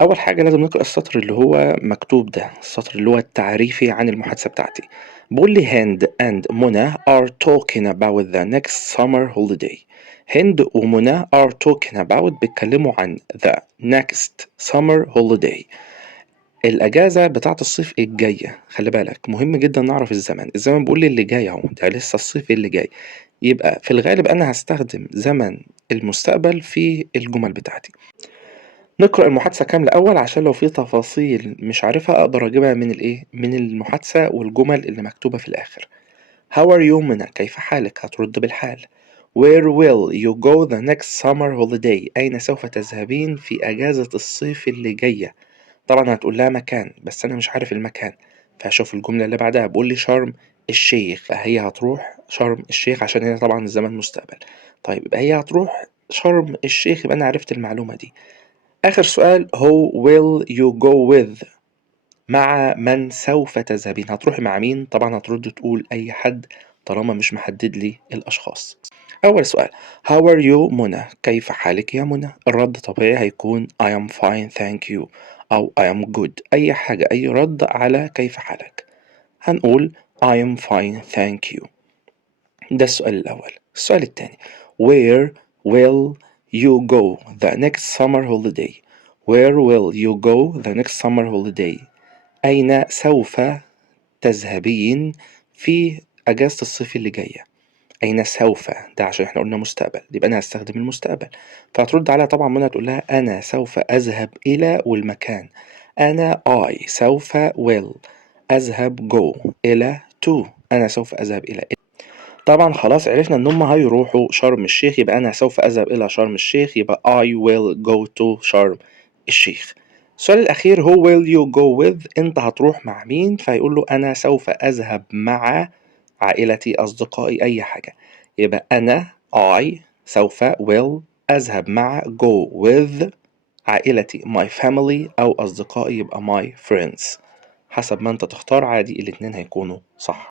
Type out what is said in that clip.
أول حاجة لازم نقرأ السطر اللي هو مكتوب ده، السطر اللي هو التعريفي عن المحادثة بتاعتي. بيقول لي هند and منى are talking about the next summer holiday. هند ومنى are talking about بيتكلموا عن the next summer holiday، الأجازة بتاعت الصيف الجاية. خلي بالك مهم جدا نعرف الزمن بيقول لي اللي جاي اهو، ده لسه الصيف اللي جاي، يبقى في الغالب أنا هستخدم زمن المستقبل في الجمل بتاعتي. نقرأ المحادثة كاملة أول عشان لو في تفاصيل مش عارفها أقدر أجيبها من الإيه؟ من المحادثة والجمل اللي مكتوبة في الآخر. How are you منى؟ كيف حالك؟ هترد بالحال. Where will you go the next summer holiday؟ أين سوف تذهبين في أجازة الصيف اللي جاية؟ طبعا هتقول لها مكان، بس أنا مش عارف المكان، فهشوف الجملة اللي بعدها بقول لي شرم الشيخ، فهي هتروح شرم الشيخ عشان هي طبعا الزمن مستقبل. طيب يبقى هي هتروح شرم الشيخ، يبقى أنا عرفت المعلومة دي. آخر سؤال who will you go with؟ مع من سوف تذهبين؟ هتروحي مع مين؟ طبعا هترد تقول أي حد طالما مش محدد لي الأشخاص. أول سؤال how are you منى؟ كيف حالك يا منى؟ الرد طبيعي هيكون I am fine thank you أو I am good، أي حاجة أي رد على كيف حالك. هنقول I am fine thank you. ده السؤال الأول. السؤال التاني where will you go the next summer holiday؟ where will you go the next summer holiday؟ أين سوف تذهبين في أجازة الصيف اللي جاية؟ أين سوف ده عشان احنا قلنا مستقبل، يبقى أنا هستخدم المستقبل، فهترد عليها طبعا منى تقول لها أنا سوف أذهب إلى والمكان. أنا I سوف will أذهب go إلى to، أنا سوف أذهب إلى. طبعا خلاص عرفنا ان هم هيروحوا شرم الشيخ، يبقى انا سوف اذهب الى شرم الشيخ، يبقى I will go to شرم الشيخ. السؤال الاخير who will you go with؟ انت هتروح مع مين؟ فيقول له انا سوف اذهب مع عائلتي اصدقائي اي حاجة، يبقى انا I سوف will اذهب مع go with عائلتي my family او اصدقائي يبقى my friends. حسب ما انت تختار عادي الاتنين هيكونوا صح.